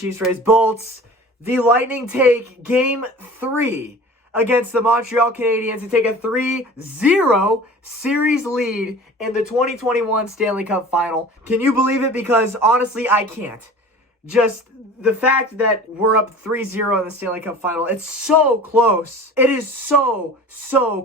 Chiefs Rays Bolts. The Lightning take Game 3 against the Montreal Canadiens to take a 3-0 series lead in the 2021 Stanley Cup Final. Can you believe it? Because honestly, I can't. Just the fact that we're up 3-0 in the Stanley Cup Final, it's so close. It is so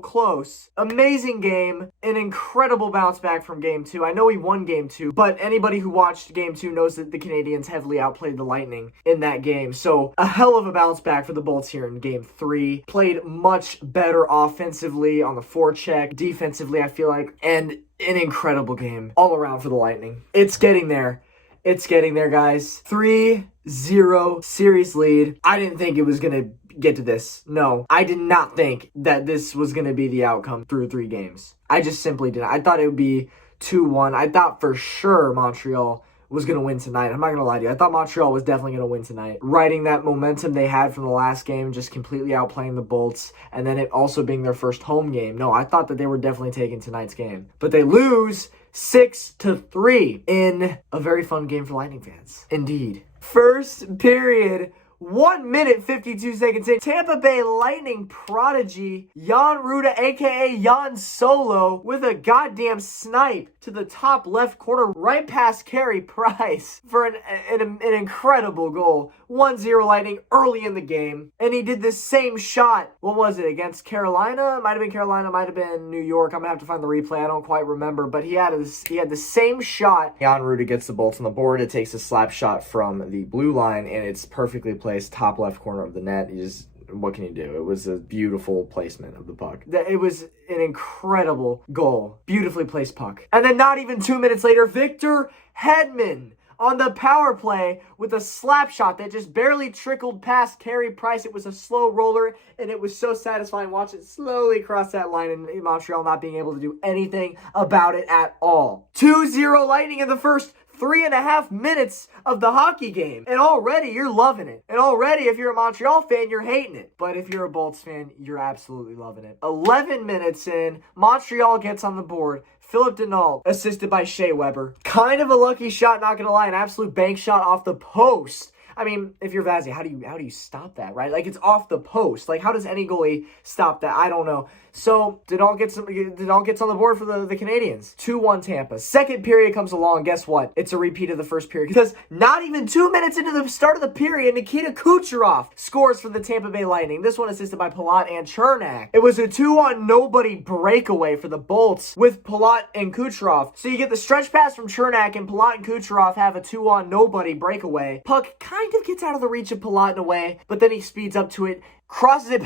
close. Amazing game. An incredible bounce back from Game 2. I know we won Game 2, but anybody who watched Game 2 knows that the Canadiens heavily outplayed the Lightning in that game. So a hell of a bounce back for the Bolts here in Game 3. Played much better offensively on the forecheck. Defensively, I feel like. And an incredible game all around for the Lightning. It's getting there. It's getting there, guys. 3-0 series lead. I didn't think it was going to get to this. No, I did not think that this was going to be the outcome through 3 games. I just simply didn't. I thought it would be 2-1. I thought for sure Montreal was going to win tonight. I'm not going to lie to you. I thought Montreal was definitely going to win tonight. Riding that momentum they had from the last game, just completely outplaying the Bolts, and then it also being their first home game. No, I thought that they were definitely taking tonight's game. But they lose 6-3 in a very fun game for Lightning fans. Indeed. First period, 1 minute, 52 seconds in. Tampa Bay Lightning prodigy Jan Ruda, a.k.a. Jan Solo, with a goddamn snipe to the top left corner, right past Carey Price for an incredible goal. 1-0 Lightning early in the game. And he did the same shot. What was it? Against Carolina? Might have been Carolina, might have been New York. I'm going to have to find the replay. I don't quite remember. But he had the same shot. Jan Ruda gets the Bolts on the board. It takes a slap shot from the blue line, and it's perfectly placed top left corner of the net. What can you do? It was a beautiful placement of the puck. It was an incredible goal. Beautifully placed puck. And then not even 2 minutes later, Victor Hedman on the power play with a slap shot that just barely trickled past Carey Price. It was a slow roller, and it was so satisfying watching it slowly cross that line in Montreal not being able to do anything about it at all. 2-0 Lightning in the first 3.5 minutes of the hockey game. And already you're loving it. And already if you're a Montreal fan, you're hating it. But if you're a Bolts fan, you're absolutely loving it. 11 minutes in, Montreal gets on the board. Philip Denault, assisted by Shea Weber. Kind of a lucky shot, not going to lie. An absolute bank shot off the post. I mean, if you're Vazzy, how do you stop that, right? Like, it's off the post. Like, how does any goalie stop that? I don't know. So, Denault gets on the board for the Canadiens. 2-1 Tampa. Second period comes along. Guess what? It's a repeat of the first period. Because not even 2 minutes into the start of the period, Nikita Kucherov scores for the Tampa Bay Lightning. This one assisted by Palat and Chernak. It was a 2-on-nobody breakaway for the Bolts with Palat and Kucherov. So you get the stretch pass from Chernak, and Palat and Kucherov have a 2-on-nobody breakaway. Puck kind of gets out of the reach of Palat in a way, but then he speeds up to it. Crosses it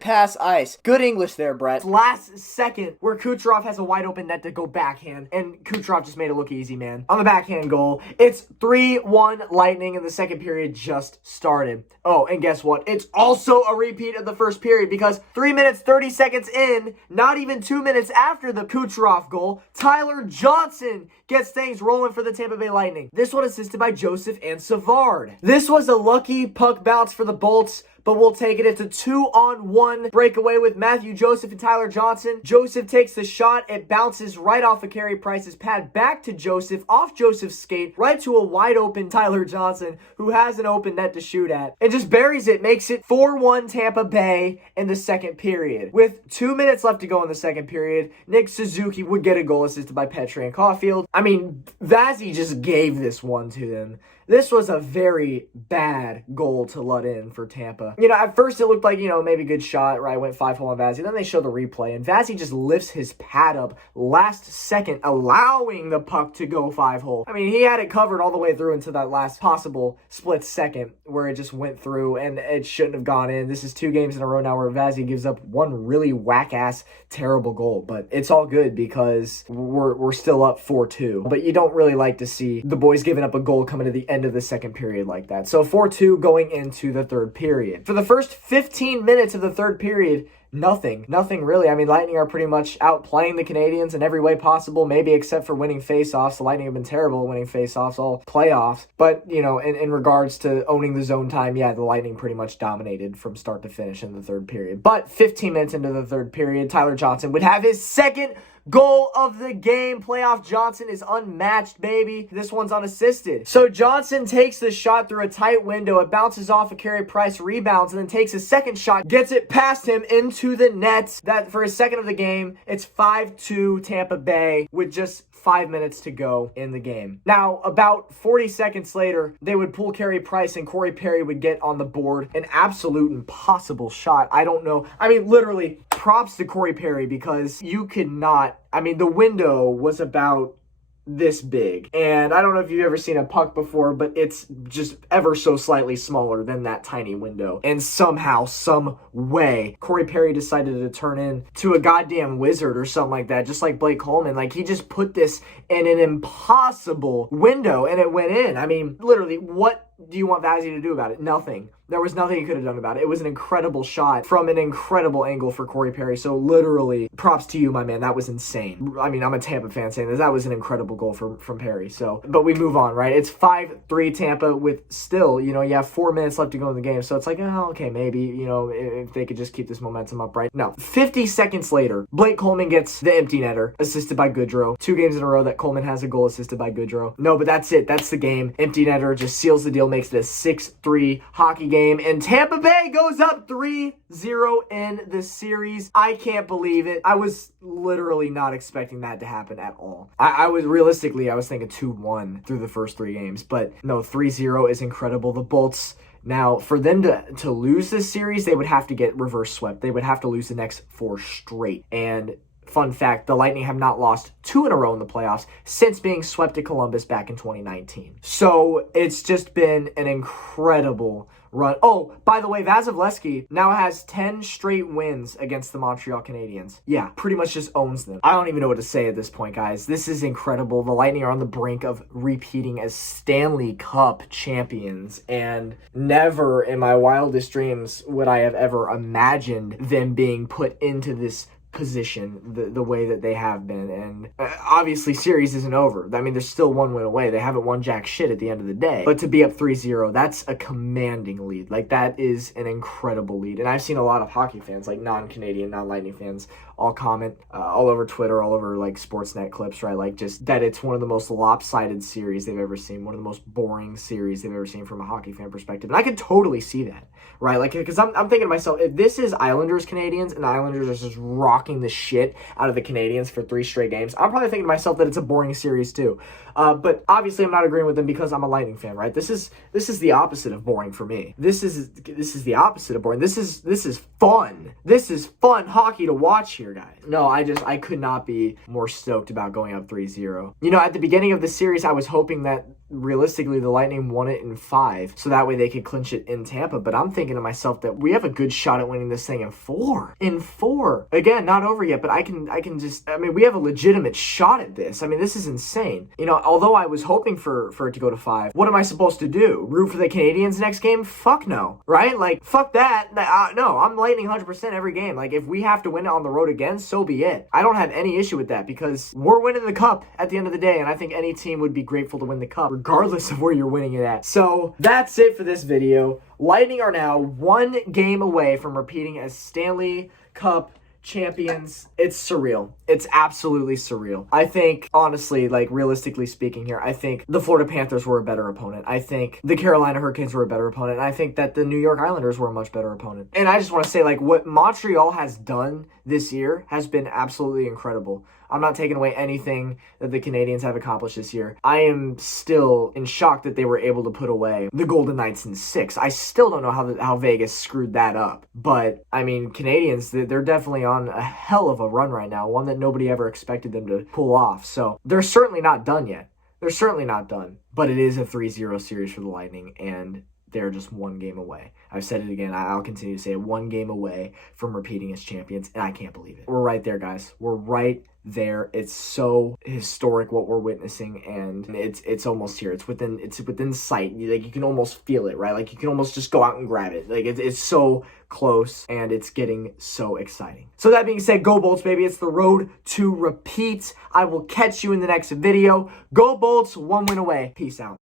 past ice. Good English there, Brett. Last second, where Kucherov has a wide open net to go backhand, and Kucherov just made it look easy, man. On the backhand goal, it's 3-1 Lightning, and the second period just started. Oh, and guess what? It's also a repeat of the first period, because 3 minutes, 30 seconds in, not even 2 minutes after the Kucherov goal, Tyler Johnson gets things rolling for the Tampa Bay Lightning. This one assisted by Joseph and Savard. This was a lucky puck bounce for the Bolts, but we'll take it. It's a 2-on-1 breakaway with Matthew Joseph and Tyler Johnson. Joseph takes the shot. It bounces right off of Carey Price's pad back to Joseph, off Joseph's skate, right to a wide open Tyler Johnson, who has an open net to shoot at, and just buries it, makes it 4-1 Tampa Bay in the second period. With 2 minutes left to go in the second period, Nick Suzuki would get a goal assisted by Petrie and Caulfield. I mean, Vazzy just gave this one to them. This was a very bad goal to let in for Tampa. You know, at first it looked like, maybe good shot, right? Went 5-hole on Vazzy. Then they show the replay, and Vazzy just lifts his pad up last second, allowing the puck to go 5-hole. I mean, he had it covered all the way through into that last possible split second where it just went through, and it shouldn't have gone in. This is 2 games in a row now where Vazzy gives up one really whack-ass terrible goal, but it's all good because we're still up 4-2. But you don't really like to see the boys giving up a goal coming to the end of the second period like that. So 4-2 going into the third period. For the first 15 minutes of the third period, nothing really. I mean, Lightning are pretty much outplaying the Canadiens in every way possible, maybe except for winning faceoffs. The Lightning have been terrible at winning faceoffs all playoffs. But, in regards to owning the zone time, yeah, the Lightning pretty much dominated from start to finish in the third period. But 15 minutes into the third period, Tyler Johnson would have his second goal of the game. Playoff Johnson is unmatched, baby. This one's unassisted. So Johnson takes the shot through a tight window. It bounces off of Carey Price, rebounds, and then takes a second shot, gets it past him into the net. That for his second of the game. It's 5-2 Tampa Bay with just 5 minutes to go in the game. Now, about 40 seconds later, they would pull Carey Price and Corey Perry would get on the board. An absolute impossible shot. I don't know. I mean, literally, props to Corey Perry because you could not. I mean, the window was about this big. And I don't know if you've ever seen a puck before, but it's just ever so slightly smaller than that tiny window. And somehow, some way, Corey Perry decided to turn in to a goddamn wizard or something like that, just like Blake Coleman. Like, he just put this in an impossible window and it went in. I mean, literally, what do you want Vazzy to do about it? Nothing. There was nothing he could have done about it. It was an incredible shot from an incredible angle for Corey Perry. So literally, props to you, my man. That was insane. I mean, I'm a Tampa fan saying this. That was an incredible goal from Perry. So, but we move on, right? It's 5-3 Tampa with still, you have 4 minutes left to go in the game. So it's like, oh, okay, maybe, if they could just keep this momentum up, right? No. 50 seconds later, Blake Coleman gets the empty netter, assisted by Goodrow. 2 games in a row that Coleman has a goal assisted by Goodrow. No, but that's it. That's the game. Empty netter just seals the deal, makes it a 6-3 hockey game. And Tampa Bay goes up 3-0 in the series. I can't believe it. I was literally not expecting that to happen at all. I was thinking 2-1 through the first 3 games. But no, 3-0 is incredible. The Bolts, now, for them to lose this series, they would have to get reverse swept. They would have to lose the next 4 straight. And fun fact, the Lightning have not lost 2 in a row in the playoffs since being swept at Columbus back in 2019. So it's just been an incredible run. Oh, by the way, Vasilevsky now has 10 straight wins against the Montreal Canadiens. Yeah, pretty much just owns them. I don't even know what to say at this point, guys. This is incredible. The Lightning are on the brink of repeating as Stanley Cup champions, and never in my wildest dreams would I have ever imagined them being put into this position the way that they have been. And obviously series isn't over. I mean, there's still 1 win away. They haven't won jack shit at the end of the day, but to be up 3-0, that's a commanding lead. Like, that is an incredible lead. And I've seen a lot of hockey fans, like non-Canadian, non-Lightning fans, all comment all over Twitter, all over like Sportsnet clips, right? Like, just that it's one of the most lopsided series they've ever seen, one of the most boring series they've ever seen from a hockey fan perspective. And I can totally see that, right? Like, because I'm thinking to myself, if this is Islanders Canadiens and the Islanders are just rocking the shit out of the Canadiens for 3 straight games, I'm probably thinking to myself that it's a boring series too. But obviously I'm not agreeing with them because I'm a Lightning fan, right? This is the opposite of boring for me. This is the opposite of boring. This is fun. This is fun hockey to watch here, guys. No, I could not be more stoked about going up 3-0. At the beginning of the series, I was hoping that realistically the Lightning won it in 5, so that way they could clinch it in Tampa. But I'm thinking to myself that we have a good shot at winning this thing in 4. In 4. Again, not over yet, but I mean, we have a legitimate shot at this. I mean, this is insane. Although I was hoping for it to go to 5, what am I supposed to do? Root for the Canadiens next game? Fuck no, right? Like, fuck that. No, I'm Lightning 100% every game. Like, if we have to win it on the road again, so be it. I don't have any issue with that because we're winning the cup at the end of the day, and I think any team would be grateful to win the cup, regardless of where you're winning it at. So that's it for this video. Lightning are now 1 game away from repeating as Stanley Cup champions. It's surreal. It's absolutely surreal. I think, honestly, like, realistically speaking here, I think the Florida Panthers were a better opponent. I think the Carolina Hurricanes were a better opponent. And I think that the New York Islanders were a much better opponent. And I just want to say, like, what Montreal has done this year has been absolutely incredible. I'm not taking away anything that the Canadiens have accomplished this year. I am still in shock that they were able to put away the Golden Knights in 6. I still don't know how Vegas screwed that up. But, I mean, Canadiens, they're definitely on a hell of a run right now, one that nobody ever expected them to pull off. So they're certainly not done yet. They're certainly not done. But it is a 3-0 series for the Lightning, and they're just 1 game away. I've said it again. I'll continue to say it. 1 game away from repeating as champions, and I can't believe it. We're right there, guys. We're right there. It's so historic what we're witnessing, and it's almost here. It's within sight. Like, you can almost feel it, right? Like, you can almost just go out and grab it. Like, it's so close, and it's getting so exciting. So that being said, go Bolts, baby. It's the road to repeat. I will catch you in the next video. Go Bolts, 1 win away. Peace out.